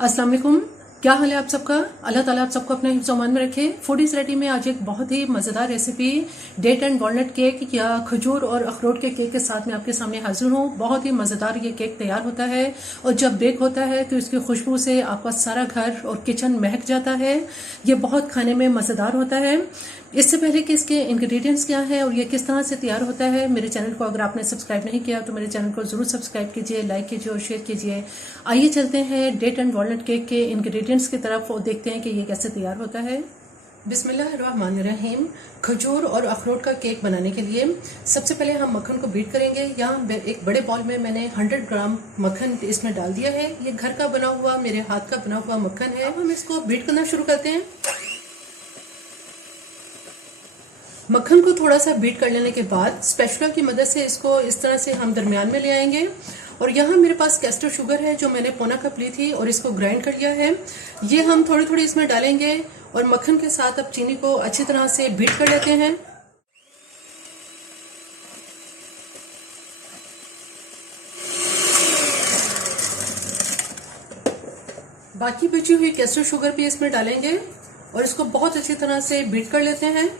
अस्सलाम वालेकुम। क्या हाल है आप सबका? अल्लाह ताला आप सबको अपने हिफ्ज़-ओ-अमान में रखे। फूडीज रेडी में आज एक बहुत ही मज़ेदार recipe date and walnut cake या खजूर और अखरोट के केक के साथ मैं आपके सामने हाजिर हूँ। बहुत ही मज़ेदार ये केक तैयार होता है और जब बेक होता है तो इसकी खुशबू से आपका सारा घर और किचन महक जाता है। ये बहुत खाने में मज़ेदार होता है। इससे पहले कि इसके इंग्रेडिएंट्स क्या है और ये किस तरह से तैयार होता है, मेरे चैनल को अगर आपने सब्सक्राइब नहीं किया तो मेरे चैनल को जरूर सब्सक्राइब कीजिए, लाइक कीजिए और शेयर कीजिए। आइए चलते हैं डेट एंड वॉलनट केक के इंग्रेडिएंट्स की तरफ और देखते हैं कि ये कैसे तैयार होता है। बिस्मिल्लाहिर्रहमानिर्रहीम। खजूर और अखरोट का केक बनाने के लिए सबसे पहले हम मक्खन को बीट करेंगे। यहाँ एक बड़े बॉल में मैंने 100 ग्राम मक्खन इसमें डाल दिया है। ये घर का बना हुआ, मेरे हाथ का बना हुआ मक्खन है। अब हम इसको बीट करना शुरू करते हैं। मक्खन को थोड़ा सा बीट कर लेने के बाद स्पैचुला की मदद से इसको इस तरह से हम दरमियान में ले आएंगे। और यहाँ मेरे पास कैस्टर शुगर है जो मैंने पौना कप ली थी और इसको ग्राइंड कर लिया है। ये हम थोड़ी थोड़ी इसमें डालेंगे और मक्खन के साथ अब चीनी को अच्छी तरह से बीट कर लेते हैं। बाकी बची हुई कैस्टर शुगर भी इसमें डालेंगे और इसको बहुत अच्छी तरह से बीट कर लेते हैं।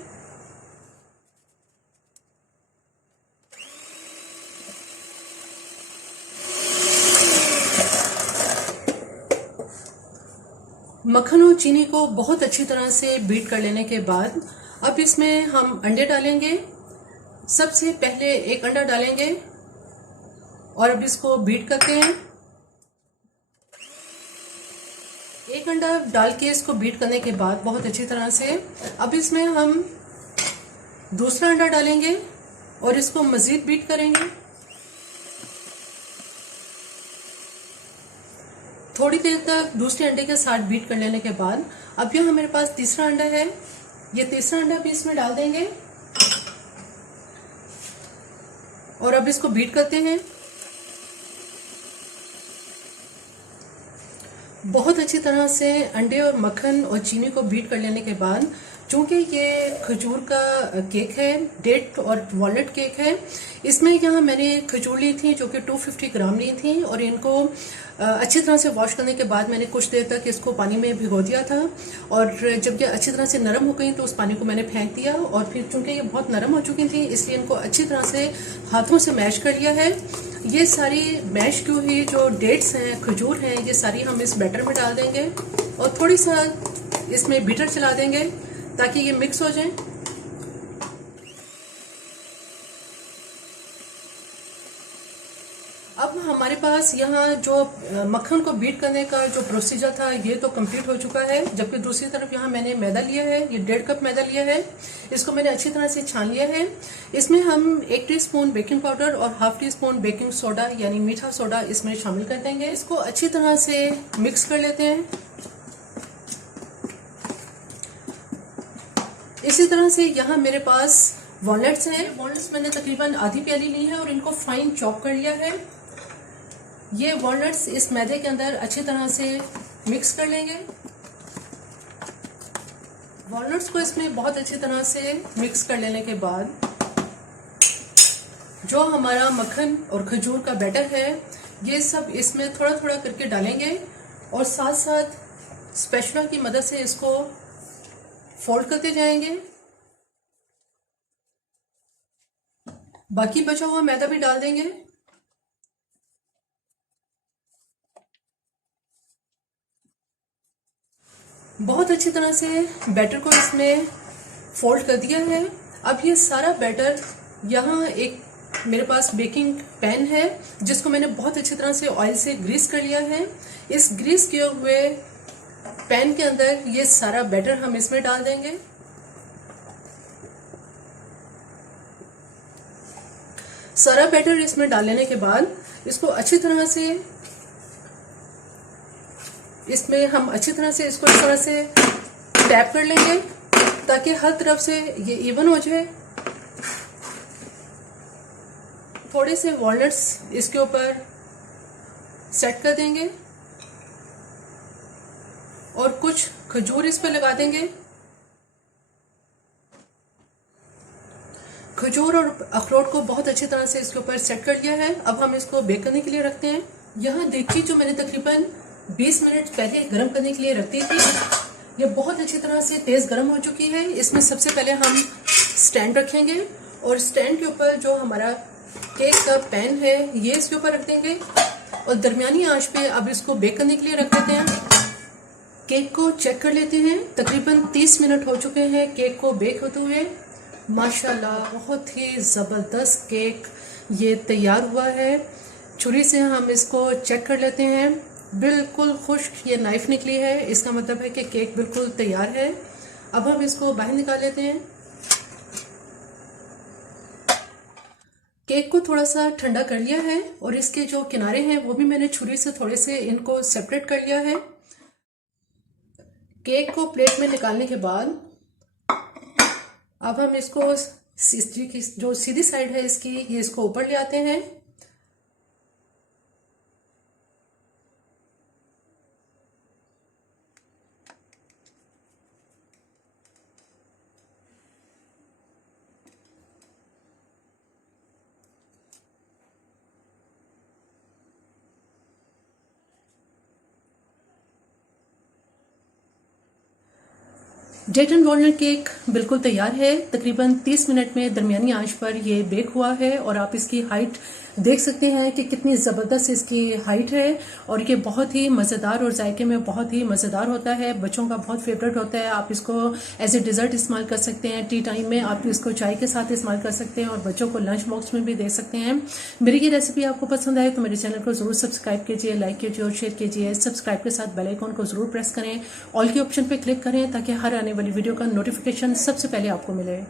मक्खन और चीनी को बहुत अच्छी तरह से बीट कर लेने के बाद अब इसमें हम अंडे डालेंगे। सबसे पहले एक अंडा डालेंगे और अब इसको बीट करते हैं। एक अंडा डाल के इसको बीट करने के बाद बहुत अच्छी तरह से अब इसमें हम दूसरा अंडा डालेंगे और इसको मजीद बीट करेंगे। थोड़ी देर तक दूसरे अंडे के साथ बीट कर लेने के बाद अब यहाँ मेरे पास तीसरा अंडा है। ये तीसरा अंडा भी इसमें डाल देंगे और अब इसको बीट करते हैं। बहुत अच्छी तरह से अंडे और मक्खन और चीनी को बीट कर लेने के बाद, चूंकि ये खजूर का केक है, डेट और वॉलनट केक है, इसमें यहाँ मैंने खजूर ली थी जो कि 250 ग्राम ली थी और इनको अच्छी तरह से वॉश करने के बाद मैंने कुछ देर तक इसको पानी में भिगो दिया था। और जब ये अच्छी तरह से नरम हो गई तो उस पानी को मैंने फेंक दिया और फिर चूंकि ये बहुत नरम हो चुकी थी इसलिए इनको अच्छी तरह से हाथों से मैश कर लिया है। ये सारी मैश की हुई जो डेट्स हैं, खजूर हैं, ये सारी हम इस बैटर में डाल देंगे और थोड़ी सा इसमें बीटर चला देंगे ताकि ये मिक्स हो जाए। अब हमारे पास यहाँ जो मक्खन को बीट करने का जो प्रोसीजर था ये तो कंप्लीट हो चुका है, जबकि दूसरी तरफ यहाँ मैंने मैदा लिया है। ये 1.5 कप मैदा लिया है। इसको मैंने अच्छी तरह से छान लिया है। इसमें हम 1 टीस्पून बेकिंग पाउडर और half tea spoon baking soda यानी मीठा सोडा इसमें शामिल कर देंगे। इसको अच्छी तरह से मिक्स कर लेते हैं। इसी तरह से यहाँ मेरे पास वॉलनट्स हैं। वॉलनट्स मैंने तकरीबन आधी प्याली ली है और इनको फाइन चॉप कर लिया है। ये वॉलनट्स इस मैदे के अंदर अच्छी तरह से मिक्स कर लेंगे। वॉलनट्स को इसमें बहुत अच्छी तरह से मिक्स कर लेने के बाद जो हमारा मक्खन और खजूर का बैटर है ये सब इसमें थोड़ा थोड़ा करके डालेंगे और साथ साथ स्पैचुला की मदद से इसको फोल्ड करते जाएंगे। बाकी बचा हुआ मैदा भी डाल देंगे। बहुत अच्छी तरह से बैटर को इसमें फोल्ड कर दिया है। अब ये सारा बैटर, यहाँ एक मेरे पास बेकिंग पैन है जिसको मैंने बहुत अच्छी तरह से ऑयल से ग्रीस कर लिया है। इस ग्रीस किए हुए पैन के अंदर ये सारा बैटर हम इसमें डाल देंगे। सारा बैटर इसमें डाल लेने के बाद इसको अच्छी तरह से इसमें हम अच्छी तरह से इसको इस तरह से टैप कर लेंगे ताकि हर तरफ से ये इवन हो जाए। थोड़े से वॉलनट्स इसके ऊपर सेट कर देंगे और कुछ खजूर इस पर लगा देंगे। खजूर और अखरोट को बहुत अच्छी तरह से इसके ऊपर सेट कर लिया है। अब हम इसको बेक करने के लिए रखते हैं। यहाँ देगची जो मैंने तकरीबन 20 मिनट पहले गर्म करने के लिए रख दी थी। ये बहुत अच्छी तरह से तेज गर्म हो चुकी है। इसमें सबसे पहले हम स्टैंड रखेंगे और स्टैंड के ऊपर जो हमारा केक का पैन है ये इसके ऊपर रख देंगे और दरमियानी आंच पे अब इसको बेक करने के लिए रख देते हैं। केक को चेक कर लेते हैं। तकरीबन 30 मिनट हो चुके हैं केक को बेक होते हुए। माशाल्लाह बहुत ही ज़बरदस्त केक ये तैयार हुआ है। छुरी से हम इसको चेक कर लेते हैं। बिल्कुल खुश्क ये नाइफ निकली है, इसका मतलब है कि केक बिल्कुल तैयार है। अब हम इसको बाहर निकाल लेते हैं। केक को थोड़ा सा ठंडा कर लिया है और इसके जो किनारे हैं वो भी मैंने छुरी से थोड़े से इनको सेपरेट कर लिया है। केक को प्लेट में निकालने के बाद अब हम इसको जो सीधी साइड है इसकी ये इसको ऊपर ले आते हैं। डेट एंड वॉलनट केक बिल्कुल तैयार है। तकरीबन 30 मिनट में दरमियानी आंच पर ये बेक हुआ है और आप इसकी हाइट देख सकते हैं कि कितनी ज़बरदस्त इसकी हाइट है और ये बहुत ही मज़ेदार और जायके में बहुत ही मज़ेदार होता है। बच्चों का बहुत फेवरेट होता है। आप इसको एज ए डिज़र्ट इस्तेमाल कर सकते हैं। टी टाइम में आप इसको चाय के साथ इस्तेमाल कर सकते हैं और बच्चों को लंच बॉक्स में भी दे सकते हैं। मेरी ये रेसिपी आपको पसंद आए तो मेरे चैनल को ज़रूर सब्सक्राइब कीजिए, लाइक कीजिए और शेयर कीजिए। सब्सक्राइब के साथ बेल आइकन को ज़रूर प्रेस करें, ऑल के ऑप्शन पर क्लिक करें ताकि हर आने वाली वीडियो का नोटिफिकेशन सबसे पहले आपको मिले।